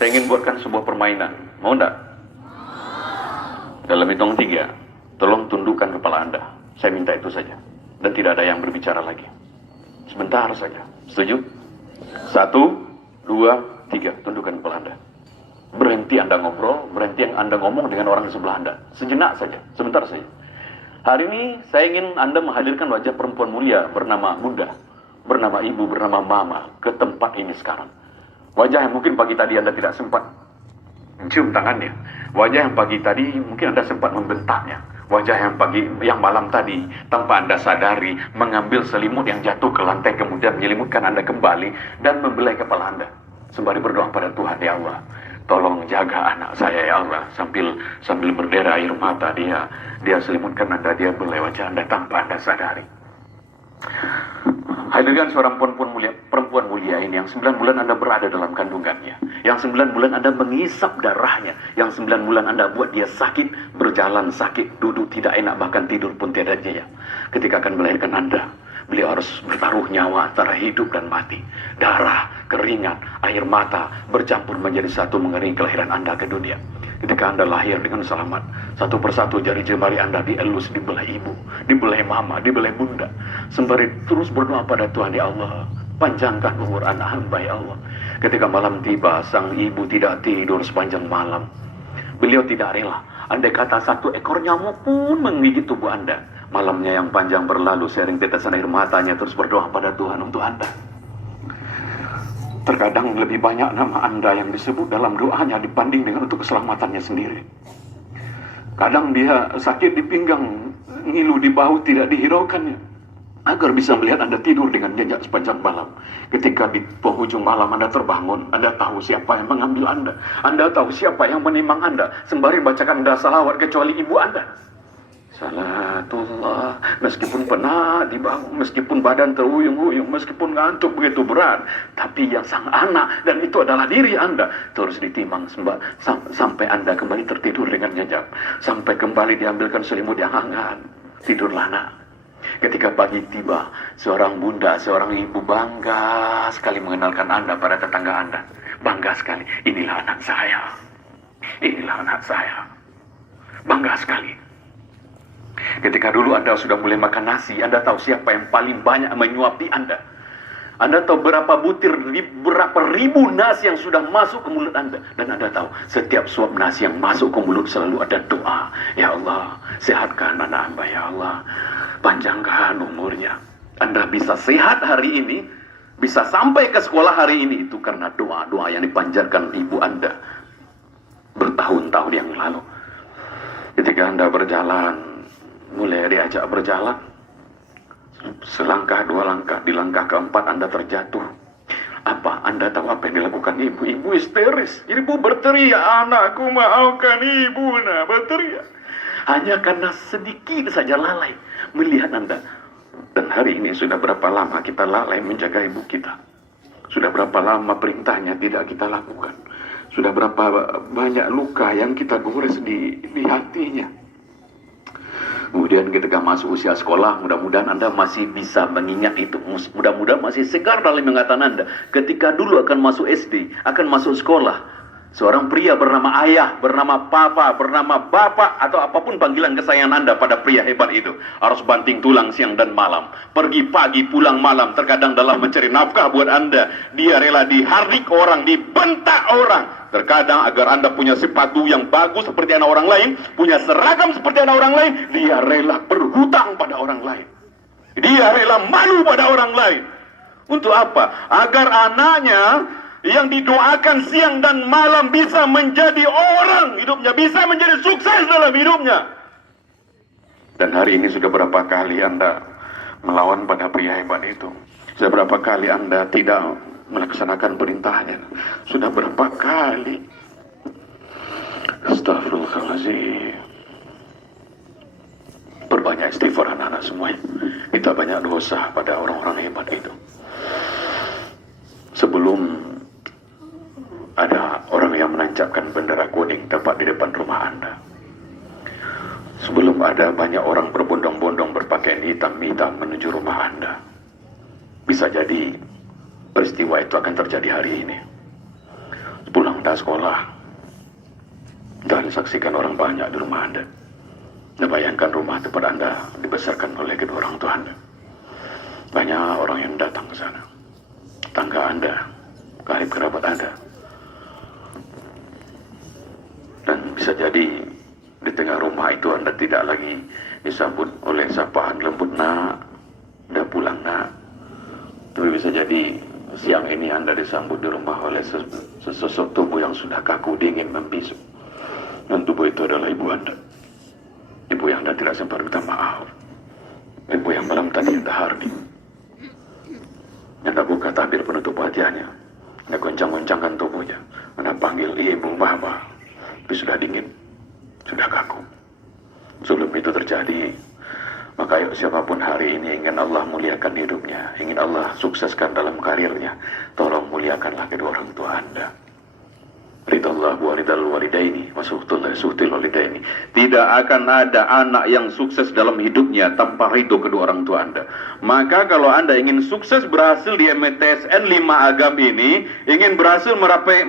Saya ingin buatkan sebuah permainan. Mau enggak? Dalam hitung 3, tolong tundukkan kepala Anda. Saya minta itu saja. Dan tidak ada yang berbicara lagi. Sebentar saja. Setuju? 1, 2, 3. Tundukkan kepala Anda. Berhenti Anda ngobrol, berhenti Anda ngomong dengan orang di sebelah Anda. Sejenak saja, sebentar saja. Hari ini saya ingin Anda menghadirkan wajah perempuan mulia bernama Bunda, bernama Ibu, bernama Mama ke tempat ini sekarang. Wajah yang mungkin pagi tadi Anda tidak sempat mencium tangannya. Wajah yang pagi tadi mungkin Anda sempat membentaknya. Wajah yang malam tadi tanpa Anda sadari mengambil selimut yang jatuh ke lantai kemudian menyelimutkan Anda kembali dan membelai kepala Anda. Sembari berdoa pada Tuhan, ya Allah, tolong jaga anak saya ya Allah. Sambil berdera air mata dia selimutkan Anda, dia belai wajah Anda tanpa Anda sadari. Hadirkan seorang perempuan mulia ini yang 9 bulan Anda berada dalam kandungannya, yang 9 bulan Anda mengisap darahnya, yang 9 bulan Anda buat dia sakit, berjalan sakit, duduk tidak enak, bahkan tidur pun tiada jaya. Ketika akan melahirkan Anda, beliau harus bertaruh nyawa antara hidup dan mati. Darah, keringat, air mata bercampur menjadi satu mengeringi kelahiran Anda ke dunia. Ketika Anda lahir dengan selamat, satu persatu jari jemari Anda dielus, dibelai ibu, dibelai mama, dibelai bunda. Sembari terus berdoa pada Tuhan, ya Allah, panjangkan umur anak hamba ya Allah. Ketika malam tiba, sang ibu tidak tidur sepanjang malam. Beliau tidak rela. Andai kata 1 ekor nyamuk pun menggigit tubuh Anda. Malamnya yang panjang berlalu, sering tetesan air matanya terus berdoa pada Tuhan untuk Anda. Terkadang lebih banyak nama Anda yang disebut dalam doanya dibanding dengan untuk keselamatannya sendiri. Kadang dia sakit di pinggang, ngilu di bahu tidak dihiraukannya, agar bisa melihat Anda tidur dengan nyenyak sepanjang malam. Ketika di penghujung malam Anda terbangun, Anda tahu siapa yang mengambil Anda. Anda tahu siapa yang menimang Anda, sembari bacakan Anda salawat kecuali ibu Anda. Salatullah, meskipun penat dibangun, meskipun badan teruyung-uyung, meskipun ngantuk begitu berat, tapi yang sang anak, dan itu adalah diri Anda, terus ditimang sampai Anda kembali tertidur dengan nyenyak, sampai kembali diambilkan selimut yang hangat. Tidurlah nak. Ketika pagi tiba, seorang bunda, seorang ibu bangga sekali mengenalkan Anda pada tetangga Anda. Bangga sekali, inilah anak saya, inilah anak saya. Bangga sekali. Ketika dulu Anda sudah mulai makan nasi, Anda tahu siapa yang paling banyak menyuapi Anda. Anda tahu berapa ribu nasi yang sudah masuk ke mulut Anda. Dan Anda tahu setiap suap nasi yang masuk ke mulut selalu ada doa. Ya Allah, sehatkan anak hamba ya Allah, panjangkan umurnya. Anda bisa sehat hari ini, bisa sampai ke sekolah hari ini, itu karena doa-doa yang dipanjatkan ibu Anda bertahun-tahun yang lalu. Ketika Anda berjalan, mulai diajak berjalan, selangkah, 2 langkah, di langkah keempat Anda terjatuh. Apa? Anda tahu apa yang dilakukan ibu? Ibu histeris. Ibu berteriak, anakku maafkan ibu, nah berteriak. Hanya karena sedikit saja lalai melihat Anda. Dan hari ini sudah berapa lama kita lalai menjaga ibu kita? Sudah berapa lama perintahnya tidak kita lakukan? Sudah berapa banyak luka yang kita gores di hatinya? Kemudian ketika masuk usia sekolah, mudah-mudahan Anda masih bisa mengingat itu. Mudah-mudahan masih segar dalam ingatan Anda. Ketika dulu akan masuk SD, akan masuk sekolah, seorang pria bernama ayah, bernama papa, bernama bapak, atau apapun panggilan kesayangan Anda pada pria hebat itu, harus banting tulang siang dan malam, pergi pagi pulang malam. Terkadang dalam mencari nafkah buat Anda, dia rela dihardik orang, dibentak orang. Terkadang agar Anda punya sepatu yang bagus seperti anak orang lain, punya seragam seperti anak orang lain, dia rela berhutang pada orang lain. Dia rela malu pada orang lain. Untuk apa? Agar anaknya yang didoakan siang dan malam bisa menjadi orang hidupnya, bisa menjadi sukses dalam hidupnya. Dan hari ini sudah berapa kali Anda melawan pada pria hebat itu? Sudah berapa kali Anda tidak melaksanakan perintahnya? Sudah berapa kali? Astagfirullahaladzim. Perbanyak istighfar anak-anak semuanya. Kita banyak dosa pada orang-orang hebat itu. Sebelum ada orang yang menancapkan bendera kuning tepat di depan rumah Anda, sebelum ada banyak orang berbondong-bondong berpakaian hitam-hitam menuju rumah Anda, bisa jadi peristiwa itu akan terjadi hari ini. Pulang Anda sekolah dan disaksikan orang banyak di rumah Anda. Anda bayangkan rumah tempat Anda dibesarkan oleh kedua orang tua Anda. Banyak orang yang datang ke sana. Tangga Anda, karib kerabat Anda. Dan bisa jadi di tengah rumah itu Anda tidak lagi disambut oleh sapaan lembut, nak, udah pulang nak. Tapi bisa jadi siang ini Anda disambut di rumah oleh sesosok tubuh yang sudah kaku, dingin, membisu. Dan tubuh itu adalah ibu Anda. Ibu yang Anda tidak sempat minta maaf. Ibu yang malam tadi Anda hardi. Anda buka tabir penutup wajahnya. Anda goncang-goncangkan tubuhnya. Anda panggil ibu, mama. Tapi sudah dingin, sudah kaku. Sebelum itu terjadi, maka yuk siapapun hari ini ingin Allah muliakan hidupnya, ingin Allah sukseskan dalam karirnya, tolong muliakanlah kedua orang tua Anda. Ridallah wa ridal walidaini wa suhtul walidaini. Tidak akan ada anak yang sukses dalam hidupnya tanpa ridho kedua orang tua Anda. Maka kalau Anda ingin sukses berhasil di MTSN 5 Agam ini, ingin berhasil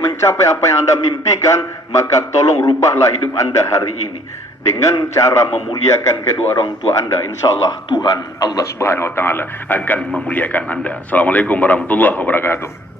mencapai apa yang Anda mimpikan, maka tolong rubahlah hidup Anda hari ini dengan cara memuliakan kedua orang tua Anda. Insya Allah Tuhan Allah Subhanahu Wa Taala akan memuliakan Anda. Assalamualaikum warahmatullahi wabarakatuh.